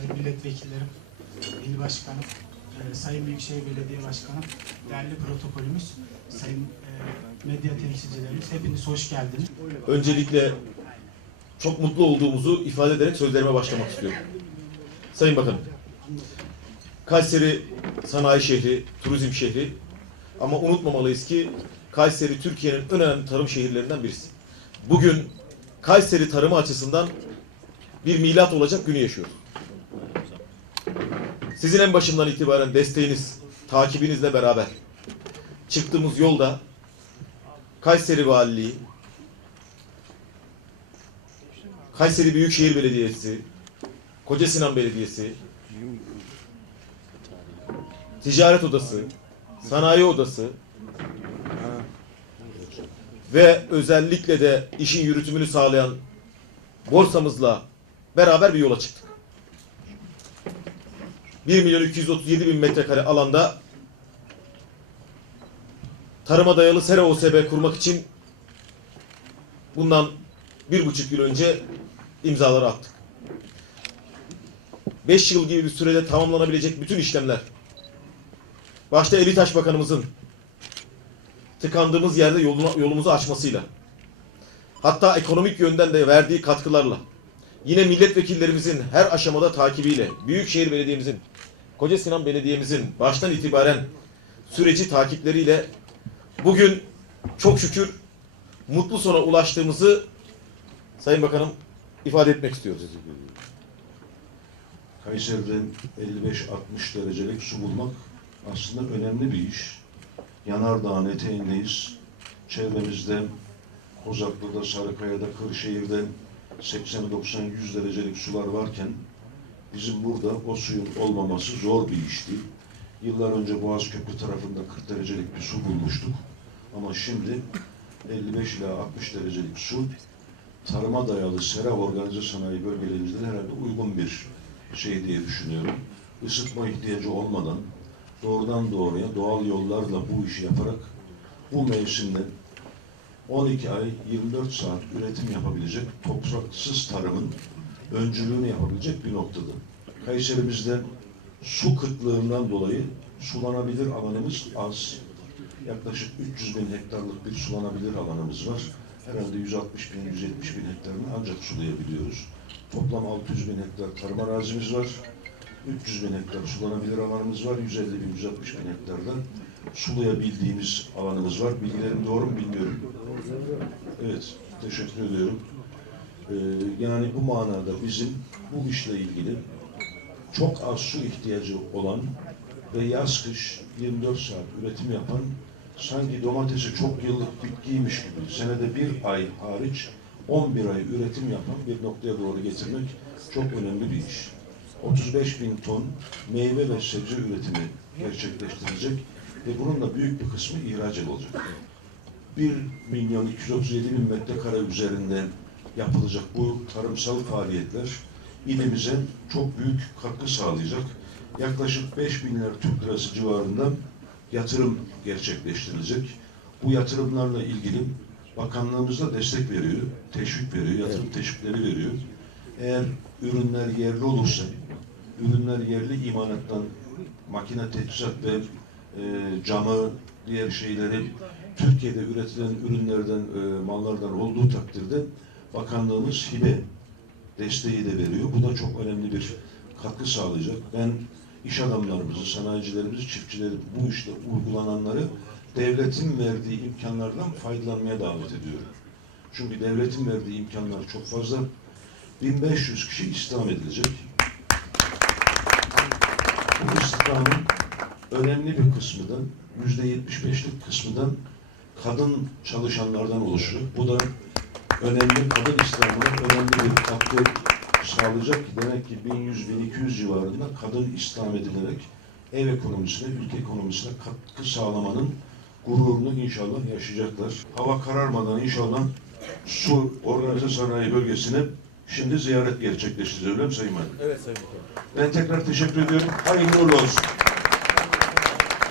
milletvekillerim, il başkanım, e, sayın Büyükşehir Belediye Başkanım, değerli protokolümüz, sayın e, medya temsilcilerimiz, hepiniz hoş geldiniz. Öncelikle çok mutlu olduğumuzu ifade ederek sözlerime başlamak istiyorum. Sayın Bakanım, Kayseri sanayi şehri, turizm şehri ama unutmamalıyız ki Kayseri Türkiye'nin en önemli tarım şehirlerinden birisi. Bugün Kayseri tarımı açısından bir milat olacak günü yaşıyoruz. Sizin en başından itibaren desteğiniz, takibinizle beraber çıktığımız yolda Kayseri Valiliği, Kayseri Büyükşehir Belediyesi, Koca Sinan Belediyesi, Ticaret Odası, Sanayi Odası ve özellikle de işin yürütümünü sağlayan borsamızla beraber bir yola çıktık. 1 milyon 237 bin metrekare alanda tarıma dayalı sera OSB kurmak için bundan bir buçuk yıl önce imzaları attık. Beş yıl gibi bir sürede tamamlanabilecek bütün işlemler, başta Elitaş Bakanımızın tıkandığımız yerde yolunu, yolumuzu açmasıyla, hatta ekonomik yönden de verdiği katkılarla, yine milletvekillerimizin her aşamada takibiyle, Büyükşehir Belediye'mizin, Koca Sinan Belediye'mizin baştan itibaren süreci takipleriyle bugün çok şükür mutlu sona ulaştığımızı Sayın Bakanım ifade etmek istiyoruz. Kayseri'den 55-60 derecelik su bulmak aslında önemli bir iş. Yanardağ'ın eteğindeyiz. Çevremizde Kozaklı'da, Sarıkaya'da, Kırşehir'de 80-90-100 derecelik sular varken bizim burada o suyun olmaması zor bir işti. Yıllar önce Boğaz Köprü tarafında 40 derecelik bir su bulmuştuk. Ama şimdi 55 ila 60 derecelik su tarıma dayalı sera organize sanayi bölgelerimizde herhalde uygun bir şey diye düşünüyorum. Isıtma ihtiyacı olmadan doğrudan doğruya doğal yollarla bu işi yaparak bu mevsimde 12 ay 24 saat üretim yapabilecek topraksız tarımın öncülüğünü yapabilecek bir noktada. Kayserimizde su kıtlığından dolayı sulanabilir alanımız az. Yaklaşık 300 bin hektarlık bir sulanabilir alanımız var. Herhalde 160 bin, 170 bin hektarını ancak sulayabiliyoruz. Toplam 600 bin hektar tarım arazimiz var. 300 bin hektar sulanabilir alanımız var. 150 bin, 160 bin hektarda sulayabildiğimiz alanımız var. Bilgilerim doğru mu bilmiyorum. Evet, teşekkür ediyorum. Ee, yani bu manada bizim bu işle ilgili çok az su ihtiyacı olan ve yaz kış 24 saat üretim yapan sanki domatesi çok yıllık bitkiymiş gibi senede bir ay hariç 11 ay üretim yapan bir noktaya doğru getirmek çok önemli bir iş. 35 bin ton meyve ve sebze üretimi gerçekleştirilecek ve bunun da büyük bir kısmı ihracat olacak. 1 milyon 237 bin metrekare üzerinde yapılacak bu tarımsal faaliyetler ilimize çok büyük katkı sağlayacak. Yaklaşık 5 bin lira Türk lirası civarında yatırım gerçekleştirilecek. Bu yatırımlarla ilgili bakanlığımız da destek veriyor, teşvik veriyor, yatırım teşvikleri veriyor. Eğer ürünler yerli olursa, ürünler yerli imalattan makine teçhizat ve e, camı, diğer şeyleri Türkiye'de üretilen ürünlerden, e, mallardan olduğu takdirde bakanlığımız hibe desteği de veriyor. Bu da çok önemli bir katkı sağlayacak. Ben iş adamlarımızı, sanayicilerimizi, çiftçileri, bu işte uygulananları devletin verdiği imkanlardan faydalanmaya davet ediyorum. Çünkü devletin verdiği imkanlar çok fazla. 1500 kişi istihdam edilecek. Bu istihdamın önemli bir kısmı da, yüzde 75'lik kısmı da kadın çalışanlardan oluşuyor. Bu da önemli kadın İslam'ına önemli bir katkı sağlayacak ki demek ki 1100-1200 civarında kadın İslam edilerek ev ekonomisine, ülke ekonomisine katkı sağlamanın gururunu inşallah yaşayacaklar. Hava kararmadan inşallah su organize sanayi bölgesine şimdi ziyaret mi Sayın Valim? Evet Sayın Bakanım. Ben tekrar teşekkür ediyorum. Hayırlı uğurlu olsun.